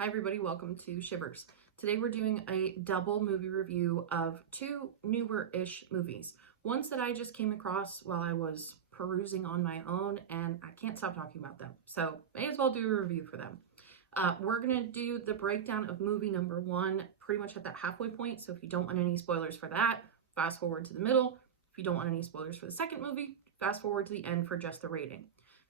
Hi everybody, welcome to Shivers. Today we're doing a double movie review of two newer-ish movies. Ones that I just came across while I was perusing on my own and I can't stop talking about them. So may as well do a review for them. We're going to do the breakdown of movie number one pretty much at that halfway point. So if you don't want any spoilers for that, fast forward to the middle. If you don't want any spoilers for the second movie, fast forward to the end for just the rating.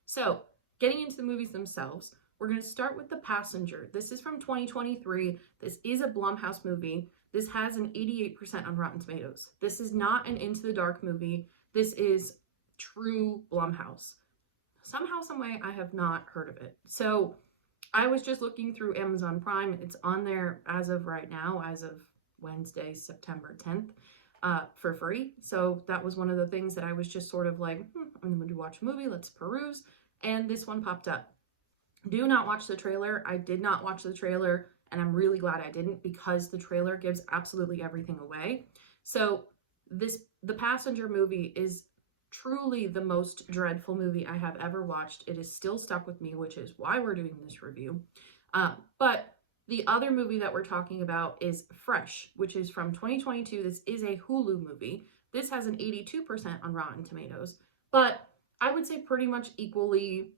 So getting into the movies themselves, we're going to start with The Passenger. This is from 2023. This is a Blumhouse movie. This has an 88% on Rotten Tomatoes. This is not an Into the Dark movie. This is true Blumhouse. Somehow, someway, I have not heard of it. So I was just looking through Amazon Prime. It's on there as of right now, as of Wednesday, September 10th, for free. So that was one of the things that I was just sort of like, I'm going to watch a movie. Let's peruse. And this one popped up. Do not watch the trailer. I did not watch the trailer, and I'm really glad I didn't because the trailer gives absolutely everything away. So The Passenger movie is truly the most dreadful movie I have ever watched. It is still stuck with me, which is why we're doing this review. But the other movie that we're talking about is Fresh, which is from 2022. This is a Hulu movie. This has an 82% on Rotten Tomatoes, but I would say pretty much equally,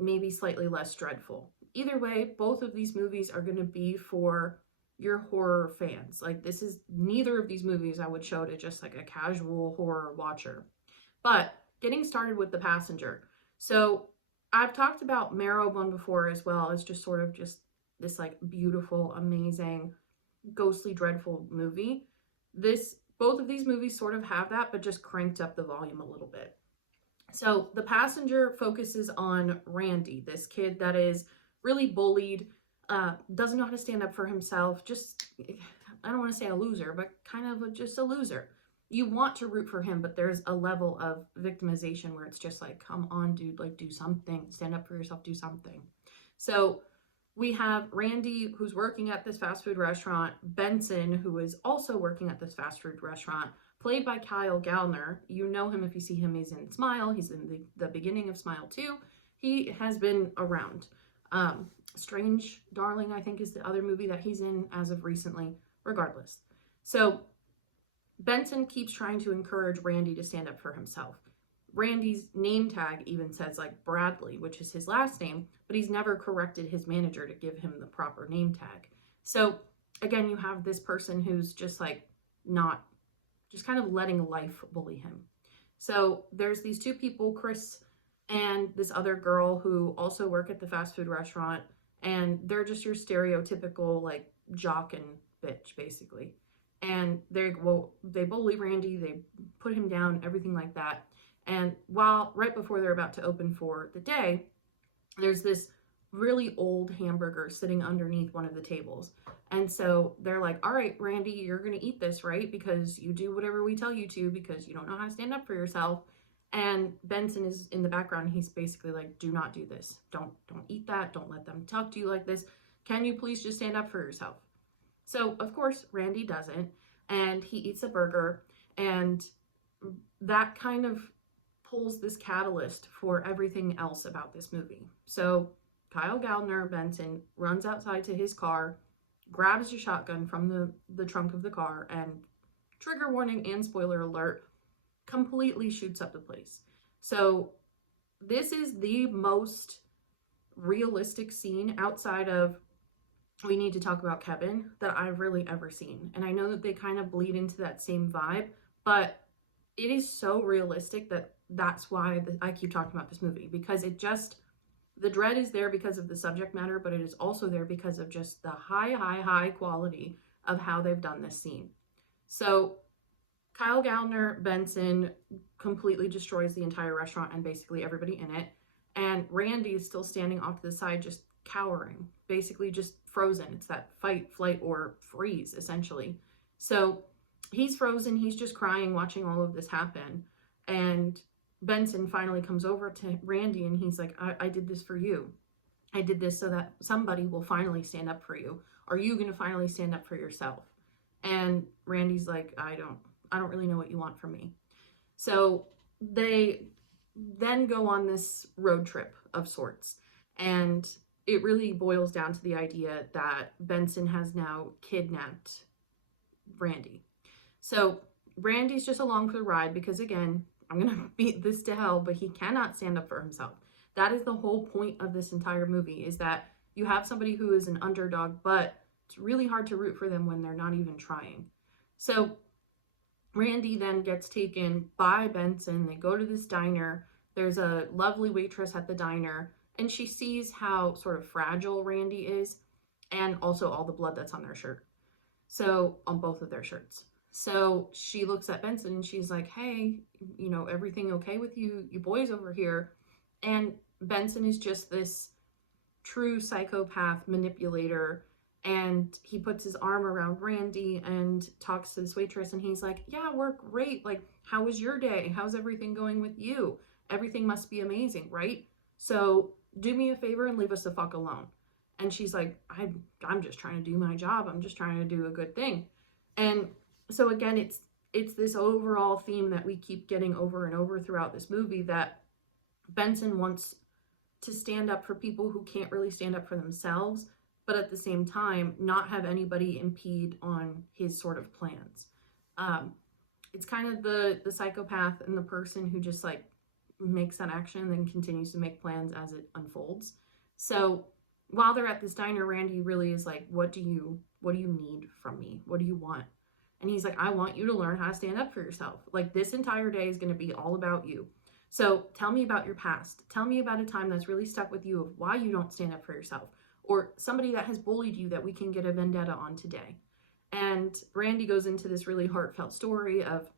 maybe slightly less dreadful. Either way, both of these movies are going to be for your horror fans. Like, this is neither of these movies I would show to just like a casual horror watcher. But getting started with The Passenger. So I've talked about Marrowbone before as well as just sort of just this like beautiful, amazing, ghostly, dreadful movie. Both of these movies sort of have that, but just cranked up the volume a little bit. So The Passenger focuses on Randy, this kid that is really bullied, doesn't know how to stand up for himself, just, I don't want to say a loser, but kind of just a loser. You want to root for him, but there's a level of victimization where it's just like, come on, dude, like do something, stand up for yourself, do something. So we have Randy, who's working at this fast food restaurant, Benson, who is also working at this fast food restaurant, played by Kyle Gallner. You know him if you see him. He's in Smile. He's in the beginning of Smile 2. He has been around. Strange Darling, I think, is the other movie that he's in as of recently, regardless. So Benson keeps trying to encourage Randy to stand up for himself. Randy's name tag even says like Bradley, which is his last name, but he's never corrected his manager to give him the proper name tag. So again, you have this person who's just like not, just kind of letting life bully him. So there's these two people, Chris and this other girl, who also work at the fast food restaurant, and they're just your stereotypical like jock and bitch, basically. And they bully Randy, they put him down, everything like that. And right before they're about to open for the day, there's this really old hamburger sitting underneath one of the tables. And so they're like, all right, Randy, you're going to eat this, right? Because you do whatever we tell you to because you don't know how to stand up for yourself. And Benson is in the background. He's basically like, do not do this. Don't eat that. Don't let them talk to you like this. Can you please just stand up for yourself? So, of course, Randy doesn't. And he eats a burger. And that kind of pulls this catalyst for everything else about this movie. So Kyle Gallner, Benson, runs outside to his car, grabs a shotgun from the trunk of the car, and trigger warning and spoiler alert, completely shoots up the place. So this is the most realistic scene outside of We Need to Talk About Kevin that I've really ever seen. And I know that they kind of bleed into that same vibe, but it is so realistic that's why I keep talking about this movie, because the dread is there because of the subject matter, but it is also there because of just the high quality of how they've done this scene. So Kyle Gallner, Benson, completely destroys the entire restaurant and basically everybody in it. And Randy is still standing off to the side, just cowering, basically just frozen. It's that fight, flight, or freeze, essentially. So he's frozen. He's just crying, watching all of this happen. And Benson finally comes over to Randy and he's like, I did this for you. I did this so that somebody will finally stand up for you. Are you going to finally stand up for yourself? And Randy's like, I don't really know what you want from me. So they then go on this road trip of sorts. And it really boils down to the idea that Benson has now kidnapped Randy. So Randy's just along for the ride because, again, I'm going to beat this to hell, but he cannot stand up for himself. That is the whole point of this entire movie, is that you have somebody who is an underdog, but it's really hard to root for them when they're not even trying. So Randy then gets taken by Benson. They go to this diner. There's a lovely waitress at the diner, and she sees how sort of fragile Randy is, and also all the blood that's on their shirt. So, on both of their shirts. So she looks at Benson and she's like, hey, everything okay with you boys over here? And Benson is just this true psychopath manipulator, and he puts his arm around Randy and talks to this waitress, and he's like, yeah, we're great. Like, how was your day? How's everything going with you? Everything must be amazing, right? So do me a favor and leave us the fuck alone. And she's like, I'm just trying to do my job. I'm just trying to do a good thing. And so again, it's this overall theme that we keep getting over and over throughout this movie, that Benson wants to stand up for people who can't really stand up for themselves, but at the same time, not have anybody impede on his sort of plans. It's kind of the psychopath and the person who just like makes that action and then continues to make plans as it unfolds. So while they're at this diner, Randy really is like, what do you need from me? What do you want? And he's like, I want you to learn how to stand up for yourself. Like, this entire day is going to be all about you. So tell me about your past. Tell me about a time that's really stuck with you of why you don't stand up for yourself, or somebody that has bullied you that we can get a vendetta on today. And Randy goes into this really heartfelt story of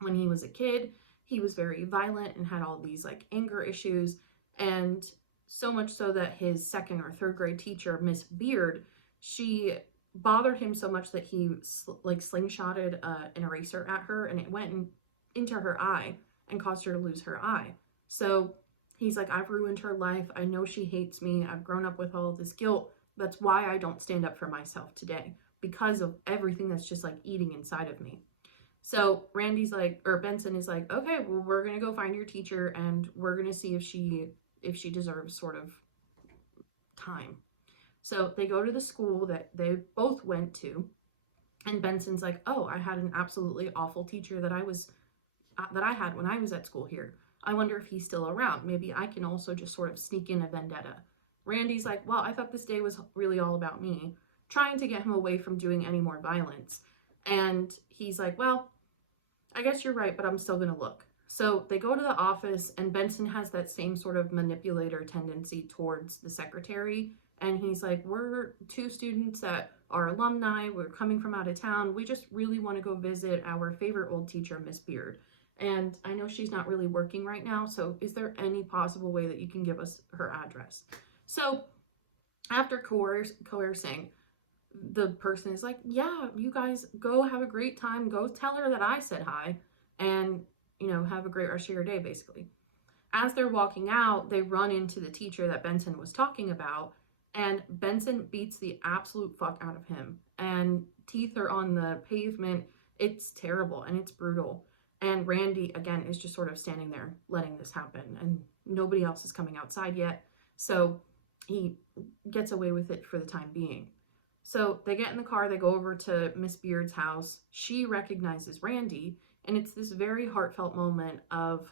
when he was a kid, he was very violent and had all these like anger issues, and so much so that his second or third grade teacher, Miss Beard, she bothered him so much that he like slingshotted an eraser at her, and it went into her eye and caused her to lose her eye. So he's like, I've ruined her life. I know she hates me. I've grown up with all of this guilt. That's why I don't stand up for myself today, because of everything that's just like eating inside of me. So Benson is like, okay, well, we're going to go find your teacher and we're going to see if she deserves sort of time. So they go to the school that they both went to, and Benson's like, oh, I had an absolutely awful teacher that I had when I was at school here. I wonder if he's still around. Maybe I can also just sort of sneak in a vendetta. Randy's like, well, I thought this day was really all about me, trying to get him away from doing any more violence. And he's like, well, I guess you're right, but I'm still going to look. So they go to the office, and Benson has that same sort of manipulator tendency towards the secretary. And he's like, we're two students that are alumni. We're coming from out of town. We just really want to go visit our favorite old teacher, Miss Beard. And I know she's not really working right now. So is there any possible way that you can give us her address? So after coercing, the person is like, yeah, you guys go have a great time. Go tell her that I said hi, and, have a great rest of your day, basically. As they're walking out, they run into the teacher that Benson was talking about, and Benson beats the absolute fuck out of him. And teeth are on the pavement. It's terrible and it's brutal. And Randy, again, is just sort of standing there letting this happen, and nobody else is coming outside yet. So he gets away with it for the time being. So they get in the car, they go over to Miss Beard's house. She recognizes Randy, and it's this very heartfelt moment of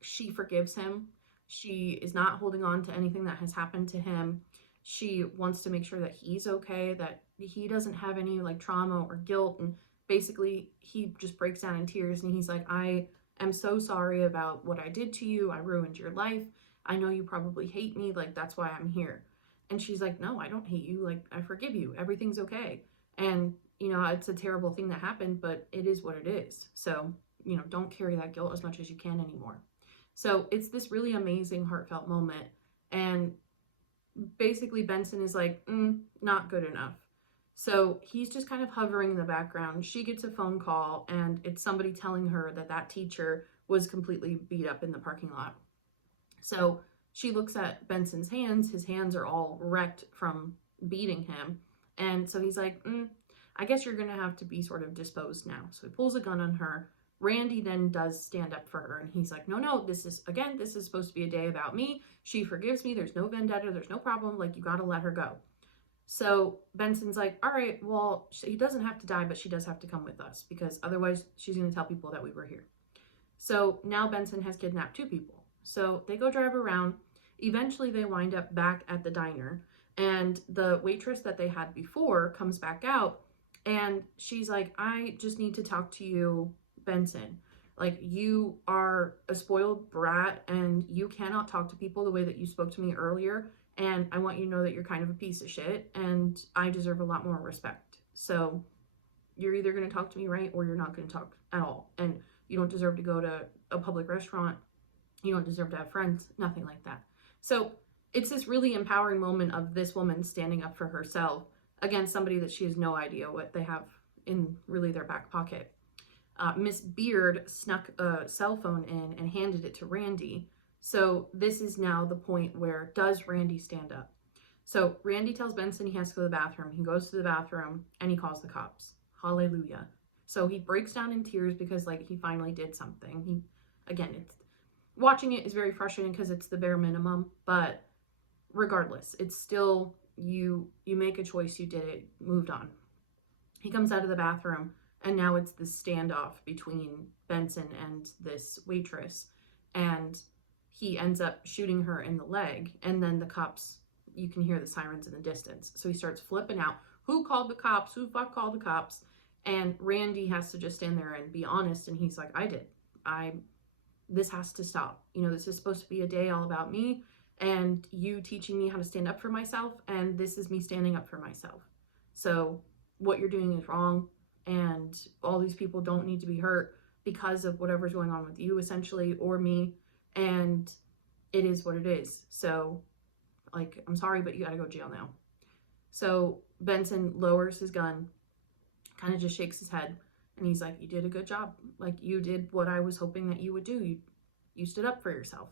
she forgives him. She is not holding on to anything that has happened to him. She wants to make sure that he's okay, that he doesn't have any like trauma or guilt. And basically he just breaks down in tears, and he's like, I am so sorry about what I did to you. I ruined your life. I know you probably hate me. Like, that's why I'm here. And she's like, no, I don't hate you. Like, I forgive you. Everything's okay. And, it's a terrible thing that happened, but it is what it is. So, don't carry that guilt as much as you can anymore. So it's this really amazing, heartfelt moment. And basically Benson is like, not good enough. So he's just kind of hovering in the background. She gets a phone call, and it's somebody telling her that teacher was completely beat up in the parking lot. So she looks at Benson's hands. His hands are all wrecked from beating him. And so he's like, I guess you're going to have to be sort of disposed now. So he pulls a gun on her, Randy then does stand up for her, and he's like, no, this is supposed to be a day about me. She forgives me. There's no vendetta. There's no problem. Like, you got to let her go. So Benson's like, all right, well, she doesn't have to die, but she does have to come with us, because otherwise she's going to tell people that we were here. So now Benson has kidnapped 2 people. So they go drive around. Eventually they wind up back at the diner, and the waitress that they had before comes back out, and she's like, I just need to talk to you, Benson. Like, you are a spoiled brat, and you cannot talk to people the way that you spoke to me earlier, and I want you to know that you're kind of a piece of shit, and I deserve a lot more respect. So you're either going to talk to me right, or you're not going to talk at all. And you don't deserve to go to a public restaurant. You don't deserve to have friends, nothing like that. So it's this really empowering moment of this woman standing up for herself against somebody that she has no idea what they have in really their back pocket. Miss Beard snuck a cell phone in and handed it to Randy. So this is now the point where, does Randy stand up? So Randy tells Benson he has to go to the bathroom. He goes to the bathroom and he calls the cops. Hallelujah. So he breaks down in tears because, like, he finally did something. It's watching it is very frustrating because it's the bare minimum, but regardless, it's still, you make a choice, you did it, moved on. He comes out of the bathroom, and now it's this standoff between Benson and this waitress, and he ends up shooting her in the leg, and then the cops, you can hear the sirens in the distance. So he starts flipping out. Who called the cops? Who fuck called the cops? And Randy has to just stand there and be honest, and he's like, I did. This has to stop. You know, this is supposed to be a day all about me, and you teaching me how to stand up for myself, and this is me standing up for myself. So what you're doing is wrong, and all these people don't need to be hurt because of whatever's going on with you, essentially, or me, and it is what it is. So, like, I'm sorry, but you gotta go to jail now. So Benson lowers his gun, kind of just shakes his head, and he's like, you did a good job. Like, you did what I was hoping that you would do. You stood up for yourself.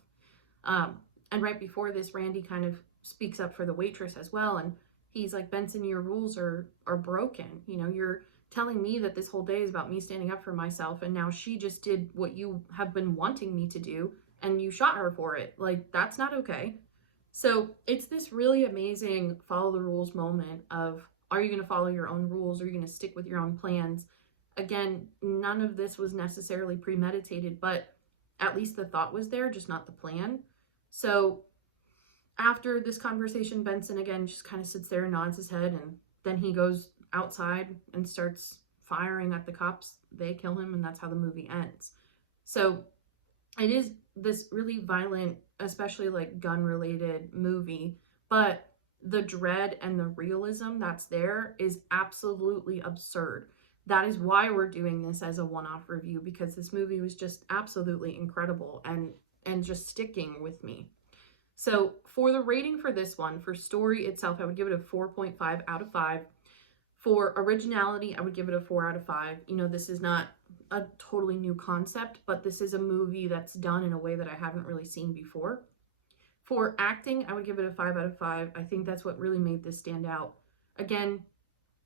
And right before this, Randy kind of speaks up for the waitress as well, and he's like, Benson, your rules are broken. You know, you're telling me that this whole day is about me standing up for myself, and now she just did what you have been wanting me to do, and you shot her for it. Like, that's not okay. So it's this really amazing follow the rules moment of, are you going to follow your own rules? Are you going to stick with your own plans? Again, none of this was necessarily premeditated, but at least the thought was there, just not the plan. So after this conversation, Benson again just kind of sits there and nods his head, and then he goes outside and starts firing at the cops. They kill him, and that's how the movie ends. So it is this really violent, especially like gun-related movie, but the dread and the realism that's there is absolutely absurd. That is why we're doing this as a one-off review, because this movie was just absolutely incredible and just sticking with me. So for the rating for this one, for story itself, I would give it a 4.5 out of 5. For originality, I would give it a 4 out of 5. You know, this is not a totally new concept, but this is a movie that's done in a way that I haven't really seen before. For acting, I would give it a 5 out of 5. I think that's what really made this stand out. Again,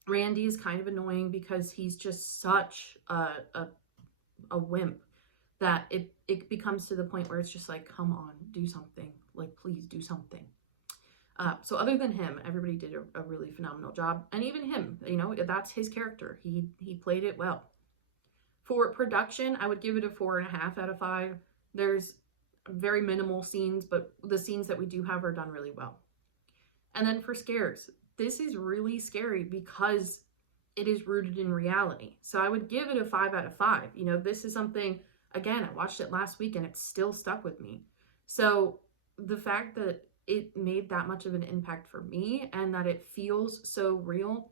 Randy is kind of annoying because he's just such a wimp that it becomes to the point where it's just like, come on, do something. Like, please do something. So other than him, everybody did a really phenomenal job. And even him, you know, that's his character. He played it well. For production, I would give it a 4.5 out of 5. There's very minimal scenes, but the scenes that we do have are done really well. And then for scares, this is really scary because it is rooted in reality. So I would give it a 5 out of 5. You know, this is something, again, I watched it last week and it's still stuck with me. So the fact that it made that much of an impact for me and that it feels so real,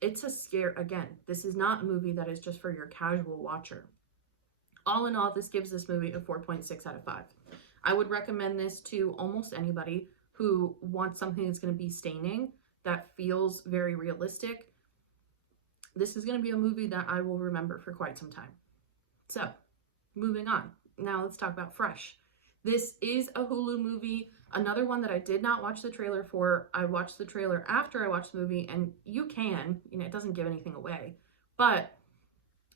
it's a scare. Again, this is not a movie that is just for your casual watcher. All in all, this gives this movie a 4.6 out of 5. I would recommend this to almost anybody who wants something that's going to be staining, that feels very realistic. This is going to be a movie that I will remember for quite some time. So, moving on. Now let's talk about Fresh. This is a Hulu movie. Another one that I did not watch the trailer for. I watched the trailer after I watched the movie, and you know, it doesn't give anything away, but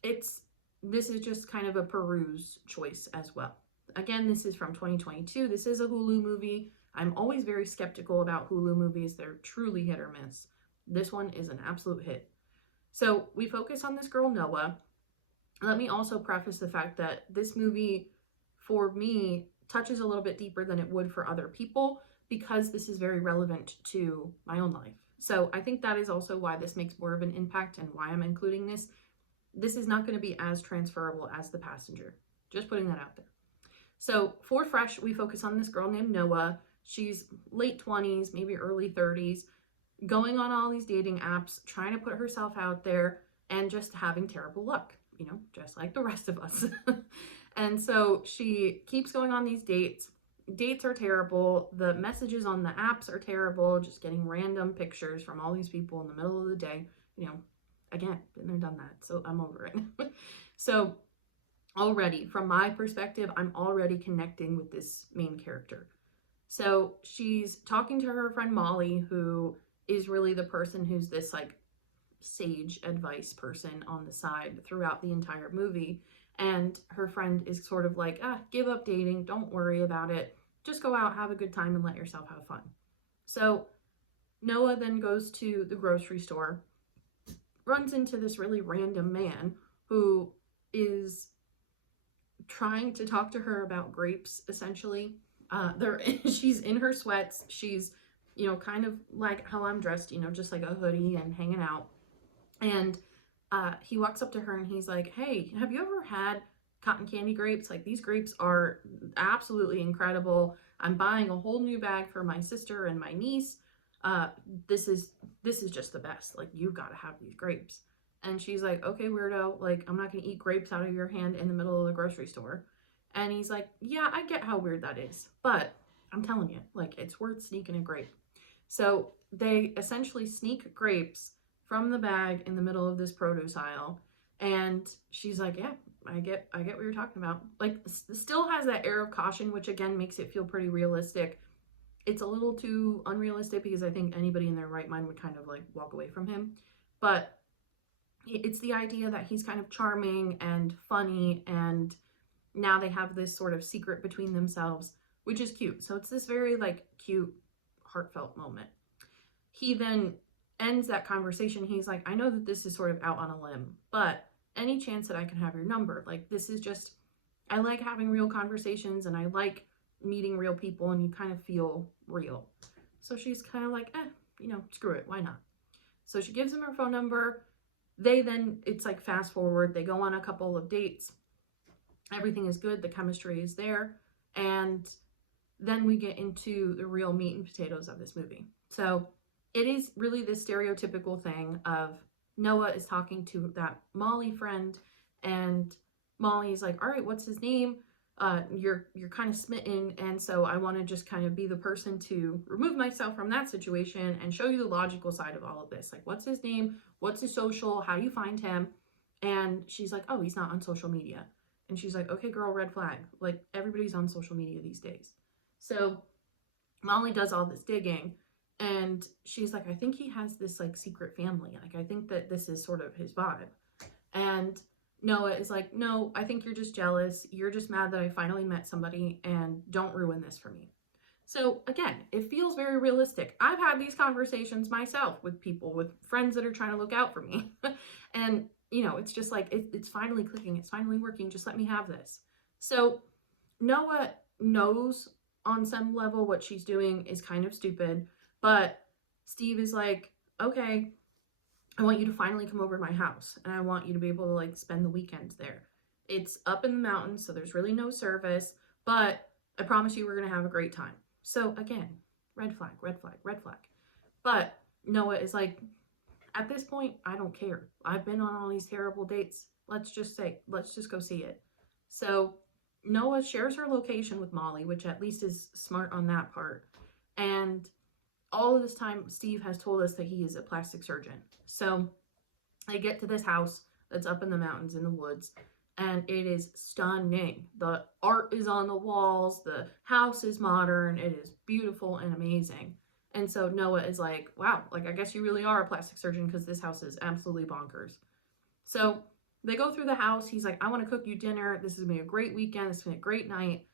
it's this is just kind of a peruse choice as well. Again, this is from 2022. This is a Hulu movie. I'm always very skeptical about Hulu movies. They're truly hit or miss. This one is an absolute hit. So we focus on this girl, Noah. Let me also preface the fact that this movie, for me, touches a little bit deeper than it would for other people because this is very relevant to my own life. So I think that is also why this makes more of an impact and why I'm including this. This is not going to be as transferable as The Passenger. Just putting that out there. So for Fresh, we focus on this girl named Noah. She's late 20s, maybe early 30s, going on all these dating apps, trying to put herself out there and just having terrible luck, you know, just like the rest of us. And so she keeps going on these dates. Dates are terrible. The messages on the apps are terrible, just getting random pictures from all these people in the middle of the day. You know, again, been there, done that. So I'm over it. So already, from my perspective, I'm already connecting with this main character. So she's talking to her friend Molly, who is really the person who's this like sage advice person on the side throughout the entire movie. And her friend is sort of like, give up dating. Don't worry about it. Just go out, have a good time, and let yourself have fun. So Noah then goes to the grocery store, runs into this really random man who is trying to talk to her about grapes, essentially. She's in her sweats. She's, you know, kind of like how I'm dressed, you know, just like a hoodie and hanging out. And he walks up to her and he's like, hey, have you ever had cotton candy grapes? Like, these grapes are absolutely incredible. I'm buying a whole new bag for my sister and my niece. This is just the best. Like, you've got to have these grapes. And she's like, okay, weirdo, like, I'm not gonna eat grapes out of your hand in the middle of the grocery store. And he's like, yeah, I get how weird that is, but I'm telling you, like, it's worth sneaking a grape. So they essentially sneak grapes from the bag in the middle of this produce aisle. And she's like, yeah, I get what you're talking about. Like, still has that air of caution, which again makes it feel pretty realistic. It's a little too unrealistic because I think anybody in their right mind would kind of like walk away from him. But it's the idea that he's kind of charming and funny, and now they have this sort of secret between themselves, which is cute. So it's this very like cute, heartfelt moment. He then ends that conversation. He's like, I know that this is sort of out on a limb, but any chance that I can have your number? Like, this is just, I like having real conversations and I like meeting real people, and you kind of feel real. So she's kind of like, you know, screw it, why not? So she gives him her phone number. They then, it's like fast forward, they go on a couple of dates. Everything is good, the chemistry is there, and then we get into the real meat and potatoes of this movie. So it is really this stereotypical thing of Noah is talking to that Molly friend, and Molly is like, all right, what's his name? You're kind of smitten, and so I want to just kind of be the person to remove myself from that situation and show you the logical side of all of this. Like, what's his name? What's his social? How do you find him? And she's like, oh, he's not on social media. And she's like, okay, girl, red flag. Like, everybody's on social media these days. So Molly does all this digging, and she's like, I think he has this like secret family. Like, I think that this is sort of his vibe. And Noah is like, no, I think you're just jealous. You're just mad that I finally met somebody, and don't ruin this for me. So again, it feels very realistic. I've had these conversations myself with people, with friends that are trying to look out for me. And, you know, it's just like, it's finally clicking. It's finally working. Just let me have this. So Noah knows on some level what she's doing is kind of stupid, but Steve is like, okay, I want you to finally come over to my house, and I want you to be able to like spend the weekend there. It's up in the mountains, so there's really no service, but I promise you we're going to have a great time. So again, red flag, red flag, red flag. But Noah is like, at this point, I don't care. I've been on all these terrible dates. Let's just go see it. So Noah shares her location with Molly, which at least is smart on that part. And all of this time, Steve has told us that he is a plastic surgeon. So they get to this house that's up in the mountains in the woods, and it is stunning. The art is on the walls. The house is modern. It is beautiful and amazing. And so Noah is like, wow, like, I guess you really are a plastic surgeon because this house is absolutely bonkers. So They go through the house. He's like, I want to cook you dinner. This is going to be a great weekend. It's going to be a great night.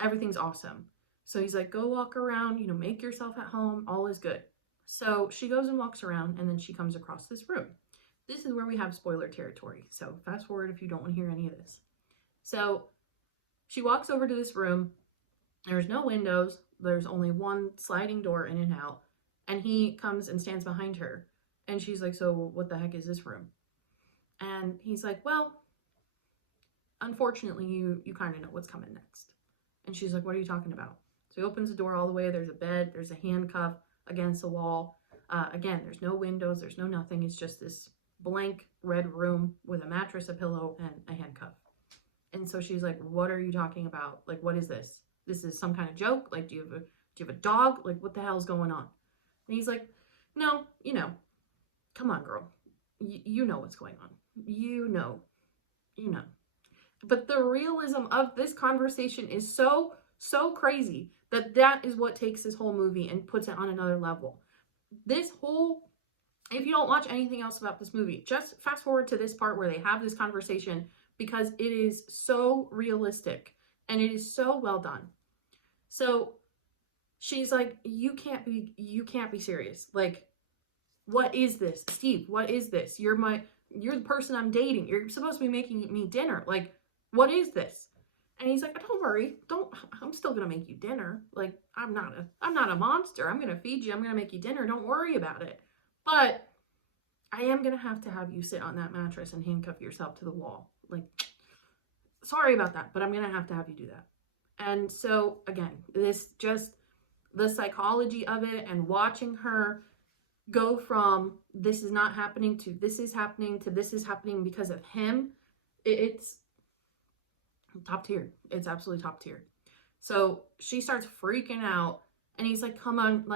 Everything's awesome. So he's like, go walk around, make yourself at home. All is good. So she goes and walks around, and then she comes across this room. This is where we have spoiler territory. So fast forward if you don't want to hear any of this. So she walks over to this room. There's no windows. There's only one sliding door in and out. And he comes and stands behind her. And she's like, so what the heck is this room? And he's like, well, unfortunately, you kind of know what's coming next. And she's like, what are you talking about? So he opens the door all the way. There's a bed. There's a handcuff against the wall. Again, there's no windows. There's no nothing. It's just this blank red room with a mattress, a pillow, and a handcuff. And so she's like, what are you talking about? Like, what is this? This is some kind of joke? Like, do you have a dog? Like, what the hell is going on? And he's like, no, come on, girl. You know what's going on. You know. But the realism of this conversation is so crazy that is what takes this whole movie and puts it on another level. If you don't watch anything else about this movie, just fast forward to this part where they have this conversation, because it is so realistic and it is so well done. So she's like, you can't be serious. Like, what is this? Steve, what is this? You're the person I'm dating. You're supposed to be making me dinner. Like, what is this? And he's like, don't worry. I'm still going to make you dinner. Like, I'm not a monster. I'm going to feed you. I'm going to make you dinner. Don't worry about it. But I am going to have you sit on that mattress and handcuff yourself to the wall. Like, sorry about that, but I'm going to have you do that. And so, again, the psychology of it and watching her go from this is not happening to this is happening to this is happening because of him, it's top tier. It's absolutely top tier. So she starts freaking out, and he's like, come on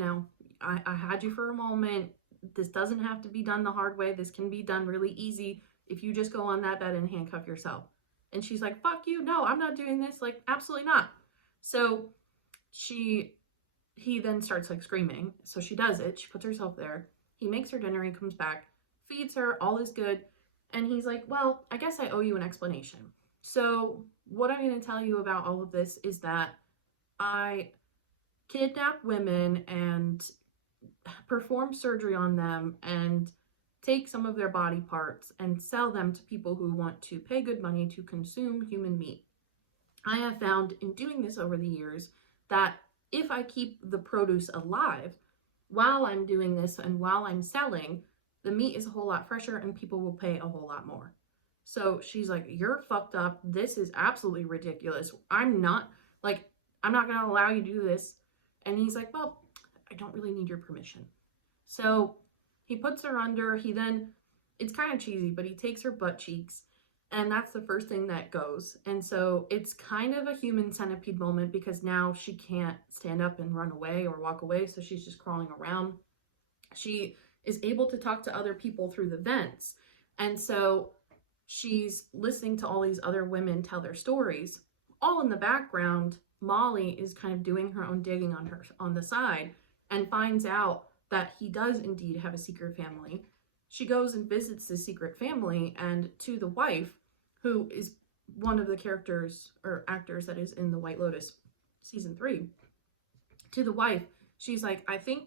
now. I had you for a moment. This doesn't have to be done the hard way. This can be done really easy if you just go on that bed and handcuff yourself. And she's like, fuck you. No, I'm not doing this. Like, absolutely not. So he then starts like screaming. So she does it. She puts herself there. He makes her dinner. He comes back, feeds her. All is good. And he's like, well, I guess I owe you an explanation. So what I'm going to tell you about all of this is that I kidnap women and perform surgery on them and take some of their body parts and sell them to people who want to pay good money to consume human meat. I have found in doing this over the years that if I keep the produce alive while I'm doing this and while I'm selling, the meat is a whole lot fresher and people will pay a whole lot more. So she's like, you're fucked up. This is absolutely ridiculous. I'm not going to allow you to do this. And he's like, well, I don't really need your permission. So he puts her under. It's kind of cheesy, but he takes her butt cheeks. And that's the first thing that goes. And so it's kind of a human centipede moment because now she can't stand up and run away or walk away. So she's just crawling around. She is able to talk to other people through the vents. And so she's listening to all these other women tell their stories. All in the background, Molly is kind of doing her own digging on the side and finds out that he does indeed have a secret family. She goes and visits the secret family, and to the wife, who is one of the characters or actors that is in The White Lotus season 3, to the wife, she's like, I think,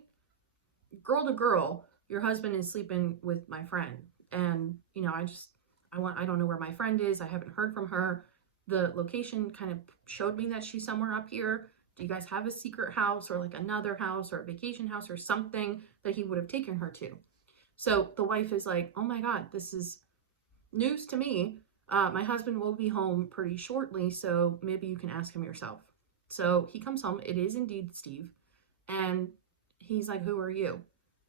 girl to girl, your husband is sleeping with my friend. And, I don't know where my friend is. I haven't heard from her. The location kind of showed me that she's somewhere up here. Do you guys have a secret house or like another house or a vacation house or something that he would have taken her to? So the wife is like, oh my God, this is news to me. My husband will be home pretty shortly, so maybe you can ask him yourself. So he comes home. It is indeed Steve. And he's like, who are you?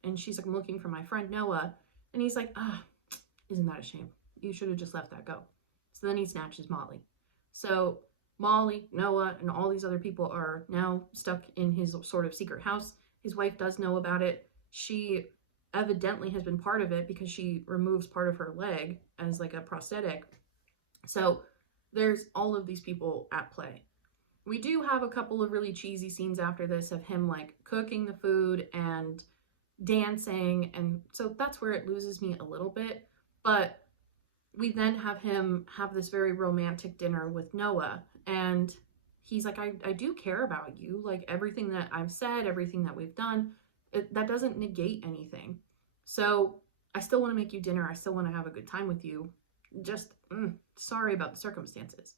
And she's like, I'm looking for my friend Noah. And he's like, isn't that a shame? You should have just let that go. So then he snatches Molly. So Molly, Noah, and all these other people are now stuck in his sort of secret house. His wife does know about it. She evidently has been part of it because she removes part of her leg as like a prosthetic. So there's all of these people at play. We do have a couple of really cheesy scenes after this of him like cooking the food and dancing. And so that's where it loses me a little bit. But we then have him have this very romantic dinner with Noah, and he's like, I do care about you. Like, everything that I've said, everything that we've done, that doesn't negate anything. So I still want to make you dinner. I still want to have a good time with you. Just sorry about the circumstances.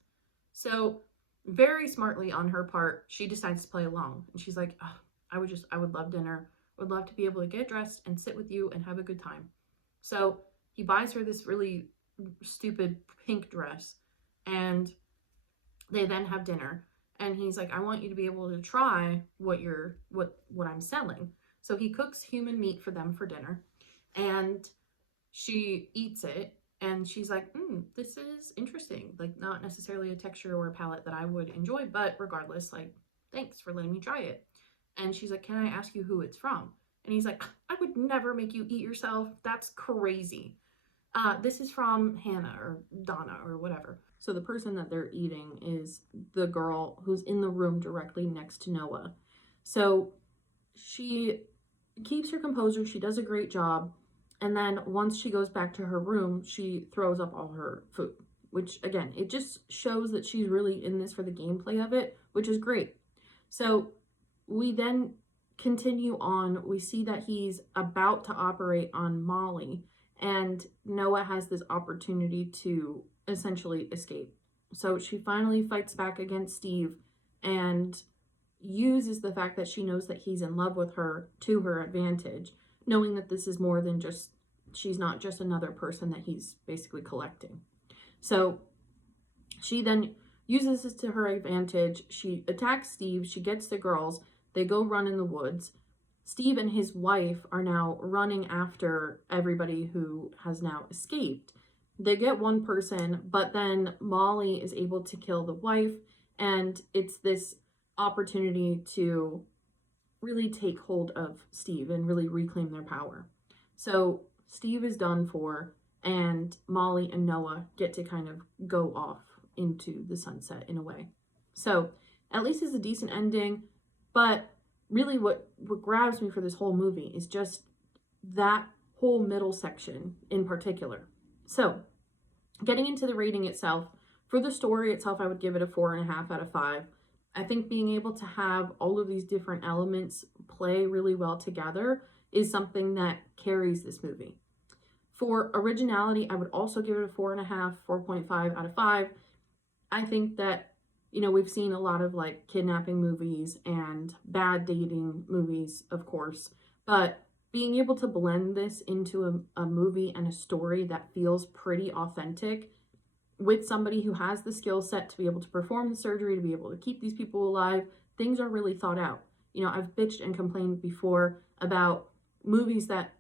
So very smartly on her part, she decides to play along. And she's like, oh, I would love dinner. Would love to be able to get dressed and sit with you and have a good time. So he buys her this really stupid pink dress, and they then have dinner. And he's like, I want you to be able to try what I'm selling. So he cooks human meat for them for dinner, and she eats it, and she's like, this is interesting. Like, not necessarily a texture or a palette that I would enjoy, but regardless, like, thanks for letting me try it. And she's like, can I ask you who it's from? And he's like, I would never make you eat yourself. That's crazy. This is from Hannah or Donna or whatever. So the person that they're eating is the girl who's in the room directly next to Noah. So she keeps her composure. She does a great job. And then once she goes back to her room, she throws up all her food, which again, it just shows that she's really in this for the gameplay of it, which is great. So we then continue on. We see that he's about to operate on Molly, and Noah has this opportunity to essentially escape. So she finally fights back against Steve and uses the fact that she knows that he's in love with her to her advantage, knowing that this is more than just, she's not just another person that he's basically collecting. So she then uses this to her advantage. She attacks Steve. She gets the girls. They go run in the woods. Steve and his wife are now running after everybody who has now escaped. They get one person, but then Molly is able to kill the wife, and it's this opportunity to really take hold of Steve and really reclaim their power. So Steve is done for, and Molly and Noah get to kind of go off into the sunset in a way. So at least it's a decent ending, but really what grabs me for this whole movie is just that whole middle section in particular. So getting into the rating itself, for the story itself, I would give it a 4.5 out of 5. I think being able to have all of these different elements play really well together is something that carries this movie. For originality, I would also give it a 4.5, 4.5 out of 5. I think that, we've seen a lot of like kidnapping movies and bad dating movies, of course, but being able to blend this into a movie and a story that feels pretty authentic with somebody who has the skill set to be able to perform the surgery, to be able to keep these people alive, things are really thought out. I've bitched and complained before about movies that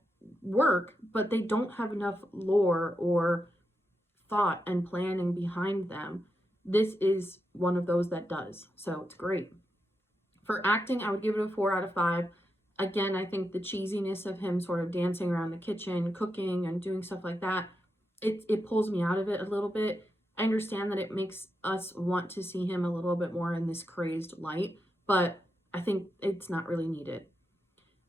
work, but they don't have enough lore or thought and planning behind them. This is one of those that does, so it's great. For acting, I would give it a 4 out of 5. Again, I think the cheesiness of him sort of dancing around the kitchen, cooking and doing stuff like that, it pulls me out of it a little bit. I understand that it makes us want to see him a little bit more in this crazed light, but I think it's not really needed.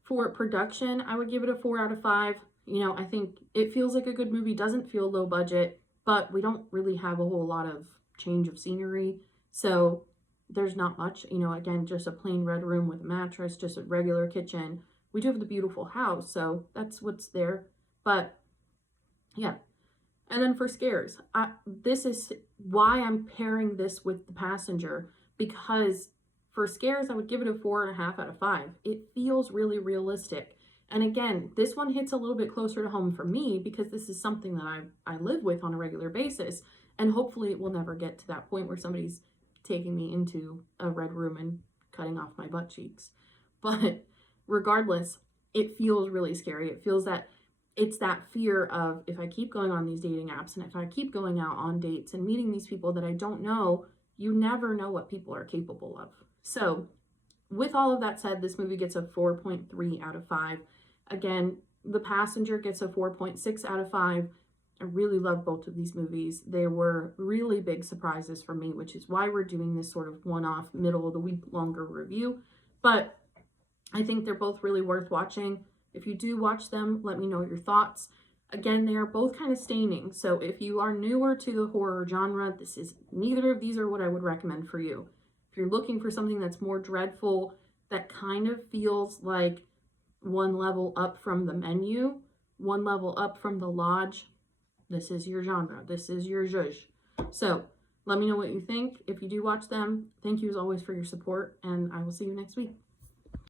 For production, I would give it a 4 out of 5. I think it feels like a good movie, doesn't feel low budget, but we don't really have a whole lot of change of scenery. So there's not much, again, just a plain red room with a mattress, just a regular kitchen. We do have the beautiful house, so that's what's there. But yeah. And then for scares, this is why I'm pairing this with The Passenger, because for scares, I would give it a 4.5 out of 5. It feels really realistic. And again, this one hits a little bit closer to home for me because this is something that I live with on a regular basis. And hopefully it will never get to that point where somebody's taking me into a red room and cutting off my butt cheeks. But regardless, it feels really scary. It feels that it's that fear of, if I keep going on these dating apps and if I keep going out on dates and meeting these people that I don't know, you never know what people are capable of. So with all of that said, this movie gets a 4.3 out of 5. Again, The Passenger gets a 4.6 out of 5. I really love both of these movies. They were really big surprises for me, which is why we're doing this sort of one-off middle of the week longer review. But I think they're both really worth watching. If you do watch them, let me know your thoughts. Again, they are both kind of staining. So if you are newer to the horror genre, neither of these are what I would recommend for you. If you're looking for something that's more dreadful, that kind of feels like one level up from The Menu, one level up from The Lodge, this is your genre. This is your zhuzh. So let me know what you think. If you do watch them, thank you as always for your support, and I will see you next week.